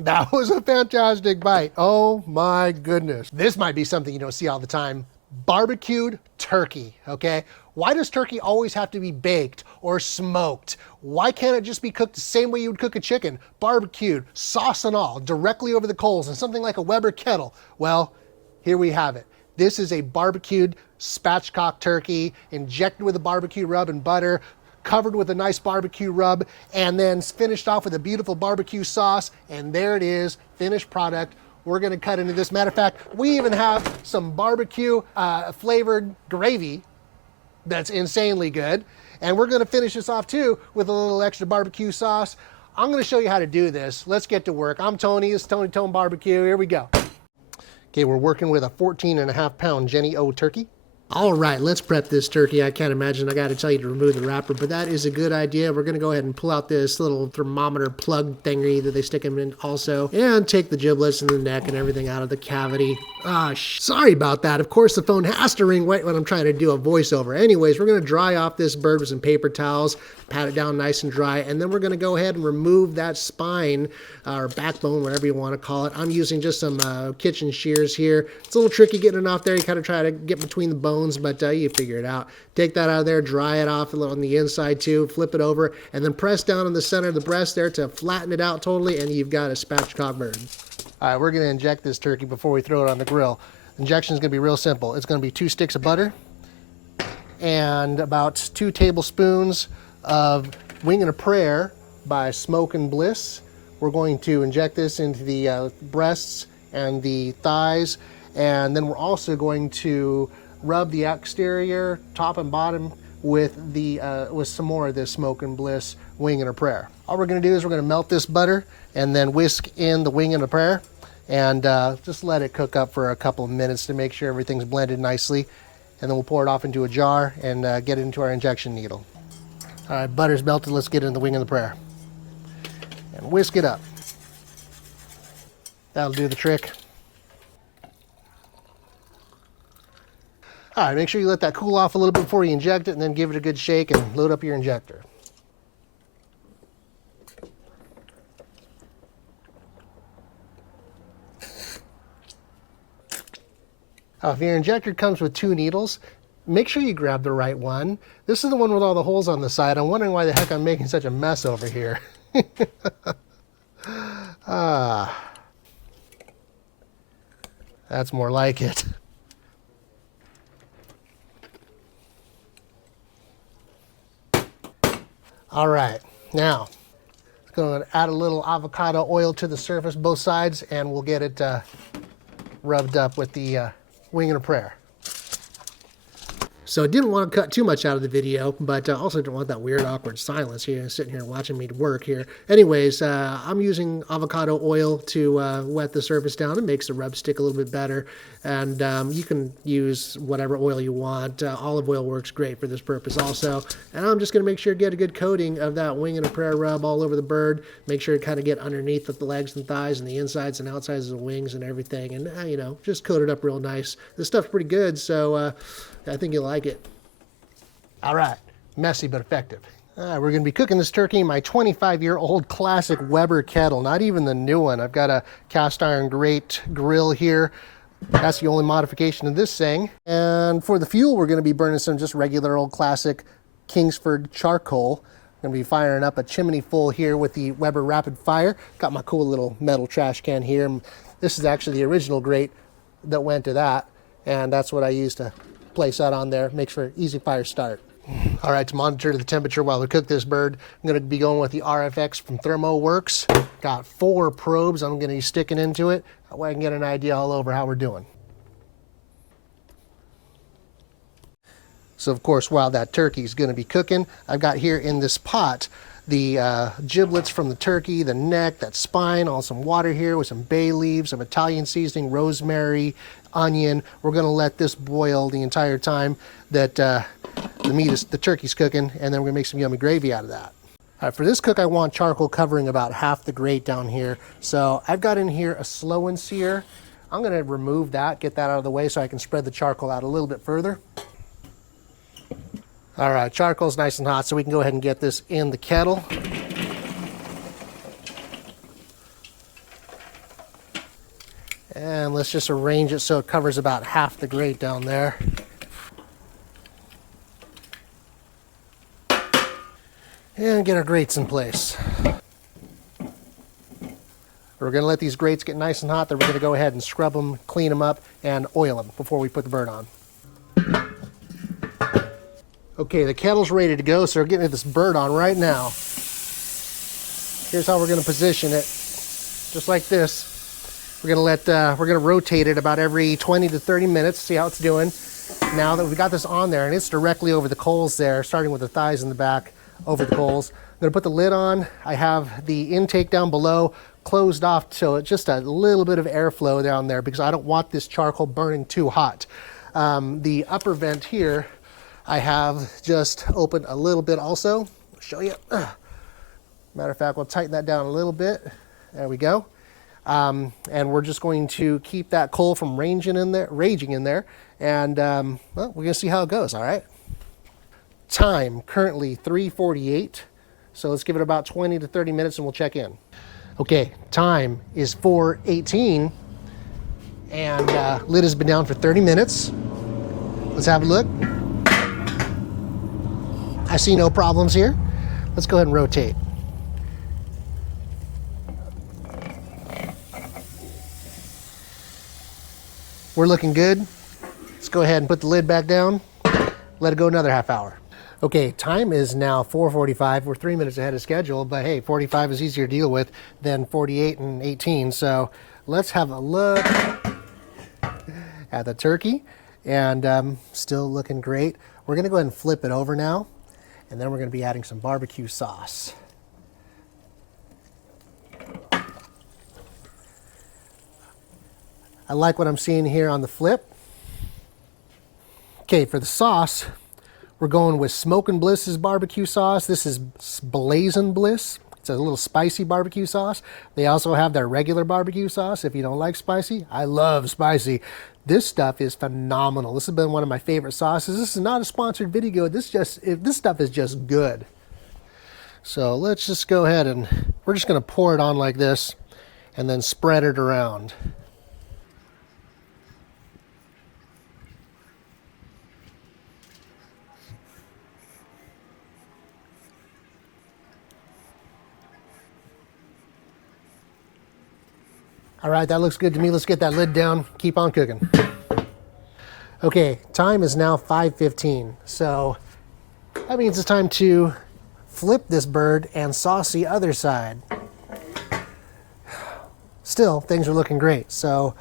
That was a fantastic bite. Oh my goodness. This might be something you don't see all the time. Barbecued turkey, okay? Why does turkey always have to be baked or smoked? Why can't it just be cooked the same way you would cook a chicken? Barbecued, sauce and all, directly over the coals in something like a Weber kettle. Well, here we have it. This is a barbecued spatchcocked turkey, injected with a barbecue rub and butter, covered with a nice barbecue rub, and then finished off with a beautiful barbecue sauce. And there it is, finished product. We're gonna cut into this. Matter of fact, we even have some barbecue flavored gravy that's insanely good. And we're gonna finish this off too with a little extra barbecue sauce. I'm gonna show you how to do this. Let's get to work. I'm Tony, it's Tony Tone Barbecue. Here we go. Okay, we're working with a 14.5-pound Jenny O turkey. All right, let's prep this turkey. I can't imagine I got to tell you to remove the wrapper, but that is a good idea. We're going to go ahead and pull out this little thermometer plug thingy that they stick them in also, and take the giblets and the neck and everything out of the cavity. Sorry about that. Of course, the phone has to ring right when I'm trying to do a voiceover. Anyways, we're going to dry off this bird with some paper towels, pat it down nice and dry, and then we're going to go ahead and remove that spine or backbone, whatever you want to call it. I'm using just some kitchen shears here. It's a little tricky getting it off there. You kind of try to get between the bones, but you figure it out. Take that out of there, dry it off a little on the inside too, flip it over, and then press down in the center of the breast there to flatten it out totally, and you've got a spatchcocked bird. All right, we're going to inject this turkey before we throw it on the grill. Injection is going to be real simple. It's going to be 2 sticks of butter and about 2 tablespoons of Wing and a Prayer by Smoke and Bliss. We're going to inject this into the breasts and the thighs, and then we're also going to rub the exterior, top and bottom, with some more of this Smoke and Bliss Wing and a Prayer. All we're going to do is we're going to melt this butter and then whisk in the Wing and a Prayer, and just let it cook up for a couple of minutes to make sure everything's blended nicely, and then we'll pour it off into a jar and get it into our injection needle. All right, butter's melted. Let's get it in the Wing and the Prayer and whisk it up. That'll do the trick. All right, make sure you let that cool off a little bit before you inject it, and then give it a good shake and load up your injector. If your injector comes with 2 needles, make sure you grab the right one. This is the one with all the holes on the side. I'm wondering why the heck I'm making such a mess over here. That's more like it. All right, now going to add a little avocado oil to the surface, both sides, and we'll get it rubbed up with the Wing and a Prayer. So I didn't want to cut too much out of the video, but also didn't want that weird, awkward silence here, sitting here watching me work here. Anyways, I'm using avocado oil to wet the surface down. It makes the rub stick a little bit better, and you can use whatever oil you want. Olive oil works great for this purpose also. And I'm just going to make sure to get a good coating of that Wing and a Prayer rub all over the bird. Make sure to kind of get underneath the legs and thighs and the insides and outsides of the wings and everything, and you know, just coat it up real nice. This stuff's pretty good, so I think you'll like it. All right, messy but effective. We're going to be cooking this turkey in my 25-year-old classic Weber kettle, not even the new one. I've got a cast iron grate grill here. That's the only modification of this thing. And for the fuel, we're going to be burning some just regular old classic Kingsford charcoal. I'm going to be firing up a chimney full here with the Weber Rapid Fire. Got my cool little metal trash can here. This is actually the original grate that went to that, and that's what I used to place that on there. Makes for easy fire start. All right, to monitor the temperature while we cook this bird, I'm going to be going with the RFX from ThermoWorks. Got 4 probes I'm going to be sticking into it. That way I can get an idea all over how we're doing. So of course, while that turkey is going to be cooking, I've got here in this pot the giblets from the turkey, the neck, that spine, all some water here with some bay leaves, some Italian seasoning, rosemary, onion. We're going to let this boil the entire time that the turkey's cooking, and then we're going to make some yummy gravy out of that. All right, for this cook, I want charcoal covering about half the grate down here. So I've got in here a slow and sear. I'm going to remove that, get that out of the way so I can spread the charcoal out a little bit further. All right, charcoal's nice and hot, so we can go ahead and get this in the kettle. And let's just arrange it so it covers about half the grate down there. And get our grates in place. We're going to let these grates get nice and hot, then we're going to go ahead and scrub them, clean them up, and oil them before we put the bird on. Okay, the kettle's ready to go, so we're getting this bird on right now. Here's how we're going to position it, just like this. We're going to rotate it about every 20 to 30 minutes, see how it's doing. Now that we've got this on there, and it's directly over the coals there, starting with the thighs in the back, over the coals. I'm going to put the lid on. I have the intake down below closed off so it's just a little bit of airflow down there because I don't want this charcoal burning too hot. The upper vent here, I have just opened a little bit also. I'll show you. Matter of fact, we'll tighten that down a little bit. There we go. And we're just going to keep that coal from raging in there. And well, we're going to see how it goes, all right? Time, currently 3:48. So let's give it about 20 to 30 minutes and we'll check in. Okay, time is 4:18. And lid has been down for 30 minutes. Let's have a look. I see no problems here. Let's go ahead and rotate. We're looking good. Let's go ahead and put the lid back down. Let it go another half hour. Okay, time is now 4:45. We're 3 minutes ahead of schedule, but hey, 45 is easier to deal with than 48 and 18. So let's have a look at the turkey, and still looking great. We're gonna go ahead and flip it over now, and then we're gonna be adding some barbecue sauce. I like what I'm seeing here on the flip. Okay, for the sauce, we're going with Smokin' Bliss's barbecue sauce. This is Blazin' Bliss. It's a little spicy barbecue sauce. They also have their regular barbecue sauce if you don't like spicy. I love spicy. This stuff is phenomenal. This has been one of my favorite sauces. This is not a sponsored video. This stuff is just good. So let's just go ahead and we're just going to pour it on like this and then spread it around. All right, that looks good to me. Let's get that lid down, keep on cooking. Okay, time is now 5:15. So that means it's time to flip this bird and sauce the other side. Still, things are looking great. So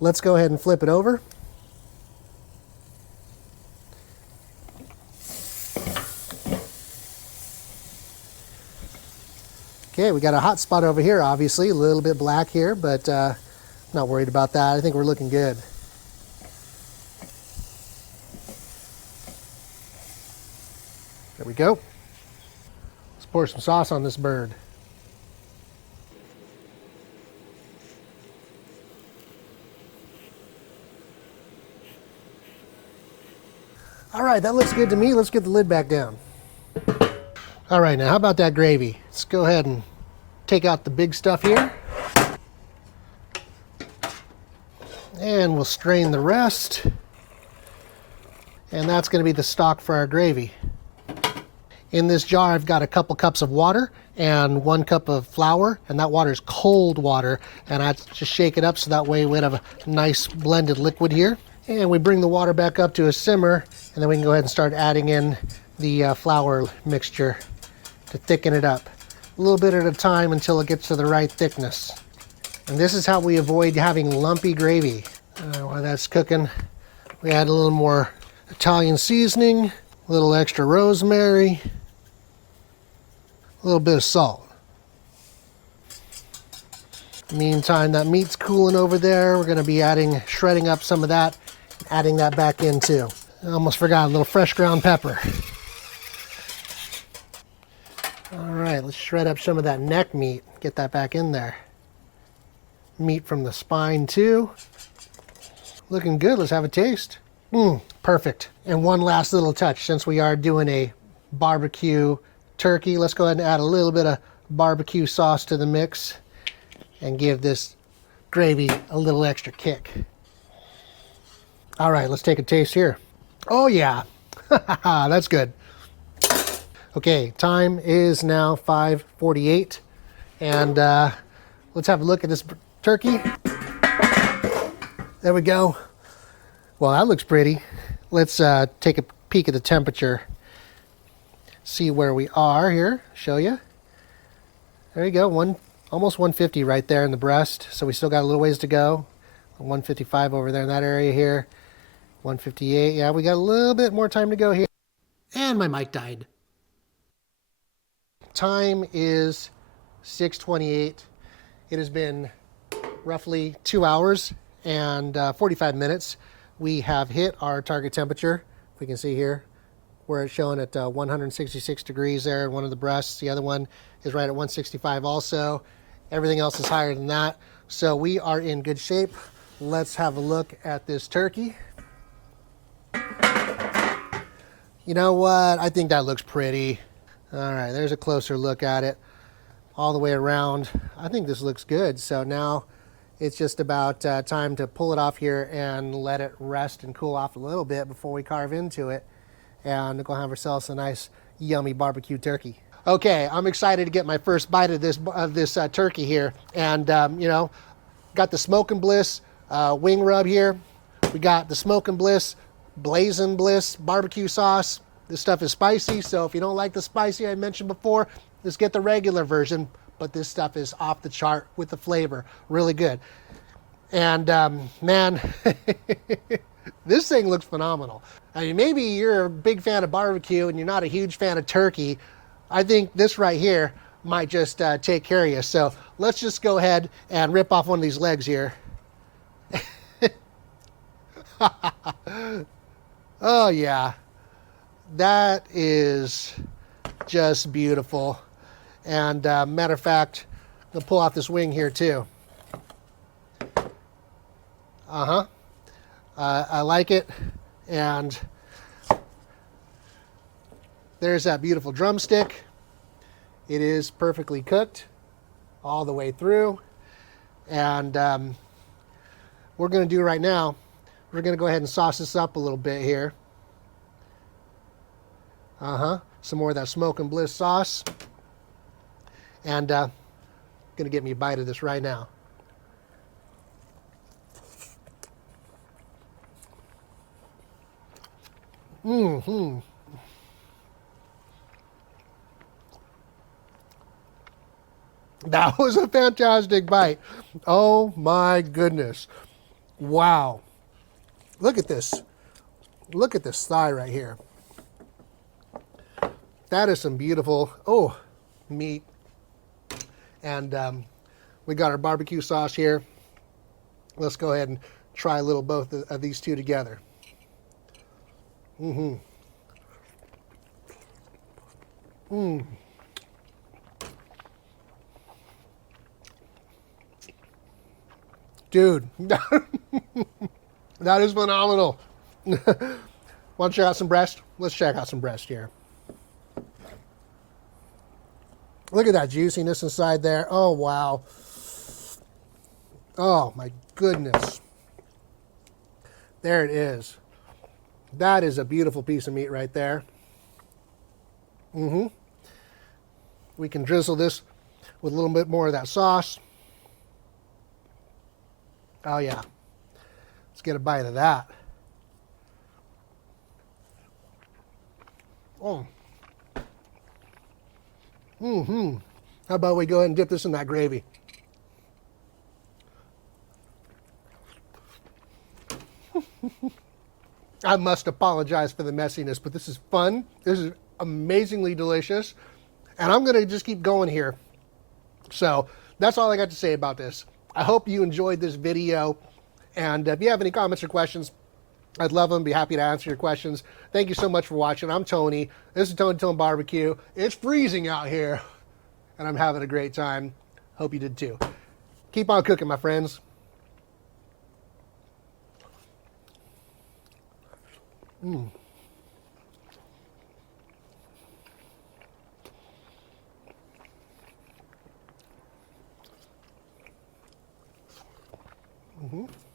let's go ahead and flip it over. Okay, we got a hot spot over here, obviously, a little bit black here, but not worried about that. I think we're looking good. There we go. Let's pour some sauce on this bird. All right, that looks good to me. Let's get the lid back down. All right, now how about that gravy? Let's go ahead and take out the big stuff here. And we'll strain the rest. And that's going to be the stock for our gravy. In this jar, I've got a couple cups of water and 1 cup of flour, and that water is cold water. And I just shake it up so that way we have a nice blended liquid here. And we bring the water back up to a simmer, and then we can go ahead and start adding in the flour mixture to thicken it up. A little bit at a time until it gets to the right thickness. And this is how we avoid having lumpy gravy. While that's cooking, we add a little more Italian seasoning, a little extra rosemary, a little bit of salt. Meantime, that meat's cooling over there. We're going to be shredding up some of that, adding that back in too. I almost forgot a little fresh ground pepper. All right, let's shred up some of that neck meat. Get that back in there. Meat from the spine too. Looking good. Let's have a taste. Perfect. And one last little touch. Since we are doing a barbecue turkey, let's go ahead and add a little bit of barbecue sauce to the mix and give this gravy a little extra kick. All right, let's take a taste here. Oh yeah, that's good. Okay, time is now 5:48, and let's have a look at this turkey. There we go. Well, that looks pretty. Let's take a peek at the temperature. See where we are here. Show you. There you go. Almost 150 right there in the breast. So we still got a little ways to go. 155 over there in that area here. 158. Yeah, we got a little bit more time to go here. And my mic died. Time is 6:28. It has been roughly 2 hours and 45 minutes. We have hit our target temperature. We can see here where it's showing at 166 degrees there in one of the breasts. The other one is right at 165 also. Everything else is higher than that. So we are in good shape. Let's have a look at this turkey. You know what? I think that looks pretty. All right, there's a closer look at it all the way around. I think this looks good. So now it's just about time to pull it off here and let it rest and cool off a little bit before we carve into it and go have ourselves a nice yummy barbecue turkey. Okay, I'm excited to get my first bite of this turkey here, and you know, got the Smoke and Bliss wing rub here. We got the Smoke and Bliss Blazing Bliss barbecue sauce. This stuff is spicy, so if you don't like the spicy I mentioned before, just get the regular version. But this stuff is off the chart with the flavor, really good. And man, this thing looks phenomenal. I mean, maybe you're a big fan of barbecue and you're not a huge fan of turkey. I think this right here might just take care of you. So let's just go ahead and rip off one of these legs here. Oh yeah, that is just beautiful. And matter of fact, I'm gonna pull off this wing here too. I like it. And there's that beautiful drumstick. It is perfectly cooked all the way through. And we're going to do right now, we're going to go ahead and sauce this up a little bit here. Some more of that Smoke and Bliss sauce. And going to get me a bite of this right now. That was a fantastic bite. Oh my goodness. Wow. Look at this. Look at this thigh right here. That is some beautiful, meat. And we got our barbecue sauce here. Let's go ahead and try a little both of these two together. Dude, that is phenomenal. Want to check out some breast? Let's check out some breast here. Look at that juiciness inside there. Oh, wow. Oh, my goodness. There it is. That is a beautiful piece of meat right there. We can drizzle this with a little bit more of that sauce. Oh, yeah. Let's get a bite of that. How about we go ahead and dip this in that gravy? I must apologize for the messiness, but this is fun. This is amazingly delicious. And I'm going to just keep going here. So that's all I got to say about this. I hope you enjoyed this video. And if you have any comments or questions, I'd love them. Be happy to answer your questions. Thank you so much for watching. I'm Tony. This is Tony Tone Barbecue. It's freezing out here, and I'm having a great time. Hope you did too. Keep on cooking, my friends. Mm-hmm.